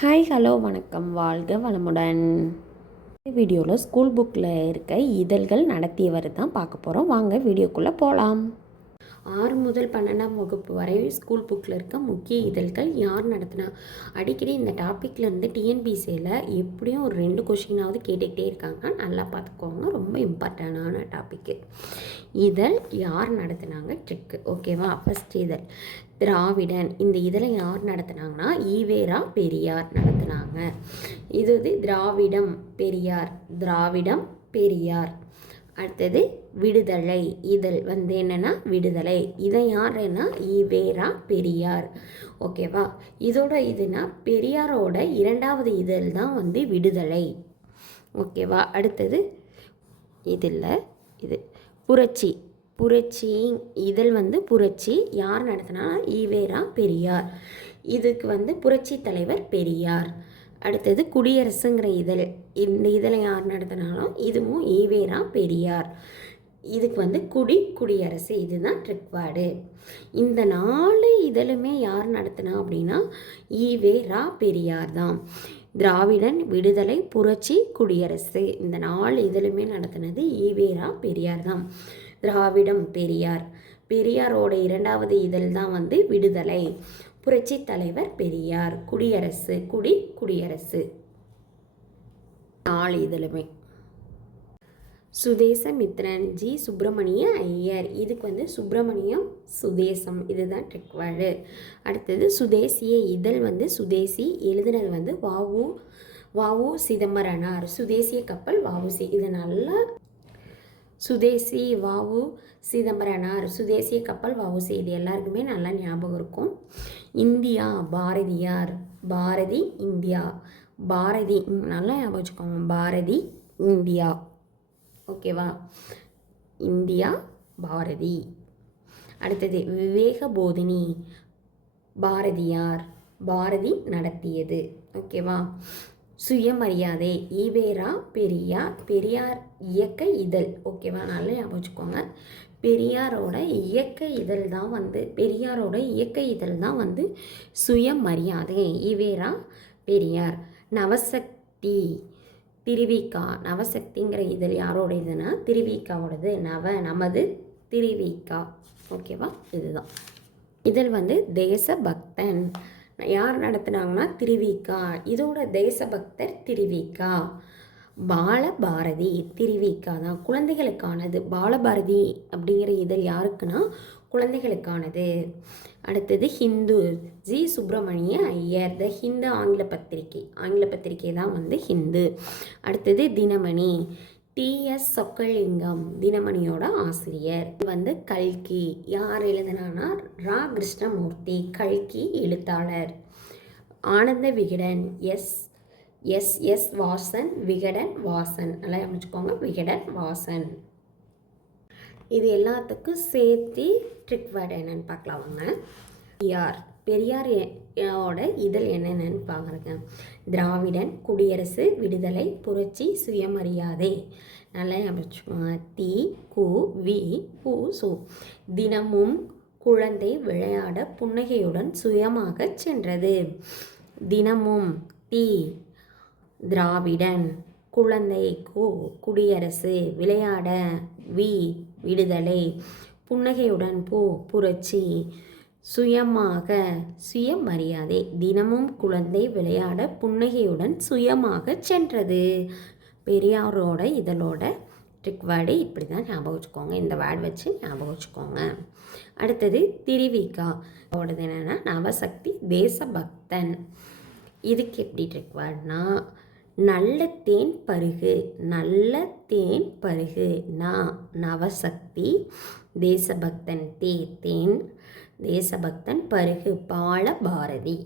Hi hello வணக்கம், வாழ்க வளமுடன். இந்த வீடியோவில் ஸ்கூல் புக்கில் இருக்க இதழ்கள் நடத்தியவர் தான் பார்க்க போகிறோம். வாங்க வீடியோக்குள்ளே போகலாம். 6 முதல் 12ஆம் வகுப்பு வரை ஸ்கூல் புக்கில் இருக்க முக்கிய இதழ்கள் யார் நடத்தினா? அடிக்கடி இந்த டாப்பிக்லேருந்து டிஎன்பிசியில் எப்படியும் ஒரு 2 கொஷினாவது கேட்டுக்கிட்டே இருக்காங்க. நல்லா பார்த்துக்கோங்க, ரொம்ப இம்பார்ட்டண்டான டாப்பிக்கு. இதழ் யார் நடத்தினாங்க ட்ரிக்கு, ஓகேவா? ஃபஸ்ட் இதழ் திராவிடன். இந்த இதழை யார் நடத்தினாங்கன்னா ஈவேரா பெரியார் நடத்தினாங்க. இது திராவிடம் பெரியார், திராவிடம் பெரியார். அடுத்தது விடுதலை இதழ் என்னென்னா விடுதலை. இதை யாருன்னா ஈவேரா பெரியார், ஓகேவா? இதோட இதுனா பெரியாரோட 2வது இதழ் தான் விடுதலை, ஓகேவா? அடுத்தது இதில் இது புரட்சி. புரட்சி இதழ் புரட்சி யார் நடத்தினா ஈவேரா பெரியார். இதுக்கு புரட்சி தலைவர் பெரியார். அடுத்தது குடியரசுங்கிற இதழ். இந்த இதழை யார் நடத்தினாலும் இதுவும் ஈவேரா பெரியார். இதுக்கு குடியரசு, இதுதான் ட்ரிக் வேர்டு. இந்த 4 இதழுமே யார் நடத்தினா அப்படின்னா ஈவேரா பெரியார் தான். திராவிடன், விடுதலை, புரட்சி, குடியரசு, இந்த 4 இதழுமே நடத்தினது ஈவேரா பெரியார் தான். திராவிடம் பெரியார், பெரியாரோட 2வது இதழ் தான் விடுதலை, புரட்சி தலைவர் பெரியார், குடியரசு குடியரசு, 4 இதழுமே. சுதேசமித்ரன் ஜி சுப்பிரமணிய ஐயர். இதுக்கு சுப்பிரமணியம் சுதேசம், இதுதான் ட்ரிக் வேர்டு. அடுத்தது சுதேசிய இதழ் சுதேசி. எழுதினது வாவு சிதம்பரனார். சுதேசிய கப்பல் வாவுசி. இது நல்லா சுதேசி வாவு சிதம்பரனார், சுதேசிய கப்பல் வாவுசி, இது எல்லாருக்குமே நல்லா ஞாபகம் இருக்கும். இந்தியா பாரதியார், பாரதி இந்தியா, பாரதி நல்லா ஞாபகம் வச்சுக்கோங்க, பாரதி இந்தியா, ஓகேவா? இந்தியா பாரதி. அடுத்தது விவேக போதினி, பாரதியார், பாரதி நடத்தியது, ஓகேவா? சுயமரியாதை ஈவேரா பெரியார் இயக்க இதழ், ஓகேவா? நல்லா ஞாபகம் வச்சுக்கோங்க. பெரியாரோட இயக்க இதழ் தான் பெரியாரோட இயக்க இதழ் தான் சுயமரியாதை, ஈவேரா பெரியார். நவசக்தி திருவிக்கா, நவசக்திங்கிற இதழ் யாரோட இதுன்னா திருவிக்காவோடது. நமது திருவிக்கா, ஓகேவா? இதுதான் இதழ். தேசபக்தன் யார் நடத்தினாங்கன்னா திருவிக்கா. இதோட தேசபக்தர் திருவிக்கா. பாலபாரதி திருவிக்கா தான், குழந்தைகளுக்கானது. பாலபாரதி அப்படிங்கிற இதழ் யாருக்குன்னா குழந்தைகளுக்கானது. அடுத்தது ஹிந்து ஜி சுப்பிரமணிய ஐயர், த ஹிந்து ஆங்கில பத்திரிகை தான் ஹிந்து. அடுத்தது தினமணி டிஎஸ் சொக்கலிங்கம், தினமணியோட ஆசிரியர். கல்கி யார் எழுதினான்னா ரா கிருஷ்ணமூர்த்தி, கல்கி எழுத்தாளர். ஆனந்த விகடன் எஸ் வாசன், விகடன் வாசன், நல்லா அமைச்சுக்கோங்க, விகடன் வாசன். இது எல்லாத்துக்கும் சேர்த்து ட்ரிக் வேர்டு என்னன்னு பார்க்கலாம் வாங்க. பெரியாரோட இதழ் என்னென்னு பார்க்குறேங்க. திராவிடன், குடியரசு, விடுதலை, புரட்சி, சுயமரியாதை, நல்லா அமைச்சுக்கோங்க. தி கு வி பு சு. தினமும் குழந்தை விளையாட புன்னகையுடன் சுயமாக சென்றது. தினமும் தி திராவிடன், குழந்தை குடியரசு, விளையாட விடுதலை, புன்னகையுடன் புரட்சி, சுயமாக சுயமரியாதை. தினமும் குழந்தை விளையாட புன்னகையுடன் சுயமாக சென்றது. பெரியாரோட இதழோட ட்ரிக் வேர்டு இப்படி தான் ஞாபகம் வச்சுக்கோங்க. இந்த வேர்டு வச்சு ஞாபகம் வச்சுக்கோங்க. அடுத்தது திருவிக்கா ஓடது என்னென்னா நவசக்தி, தேசபக்தன். இதுக்கு எப்படி ட்ரிக் வேர்டுனா நல்ல தேன் பருகு, நல்ல தேன் பருகு, நவசக்தி, தேசபக்தன் தேன், தேசபக்தன், பருகு பாலபாரதி.